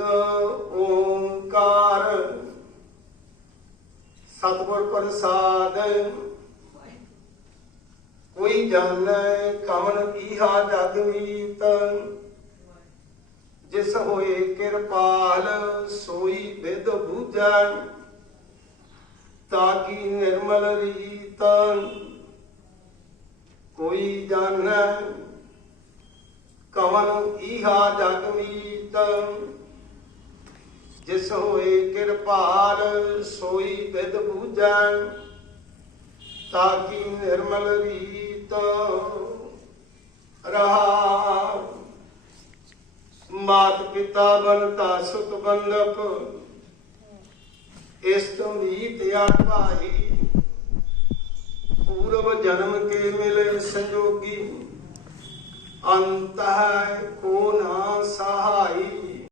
ਏਕ ਓੰਕਾਰ। ਸਤਿਗੁਰ ਪ੍ਰਸਾਦ। ਕੋਈ ਜਾਣੈ ਕਵਨ ਕੀਹਾ ਜਗ ਮੀਤ। ਜਿਸ ਹੋਏ ਕਿਰਪਾਲ, ਸੋਈ ਬਿਦ ਬੂਝੈ। ਤਾਕੀ ਨਿਰਮਲ ਰੀਤ। ਕੋਈ ਜਾਣੈ ਕਵਨ ਈਹਾ ਜਗ ਮੀਤ। ਜਿਸ ਹੋਏ ਕਿਰਪਾਲ, ਸੋਈ ਵਿਦ ਬੂਝੈ ਤਾਕੀ ਨਿਰਮਲ ਰੀਤ ਰਹਾ ਮਾਤ ਪਿਤਾ ਬਨਤਾ ਸੁਖ ਬੰਦਪ ਇਸ ਤੋਂ ਮੀਤ ਆ ਭਾਈ। ਪੂਰਵ ਜਨਮ ਕੇ ਮਿਲੇ ਸੰਜੋਗੀ, ਅੰਤ ਹੈ ਕੋ ਨਾ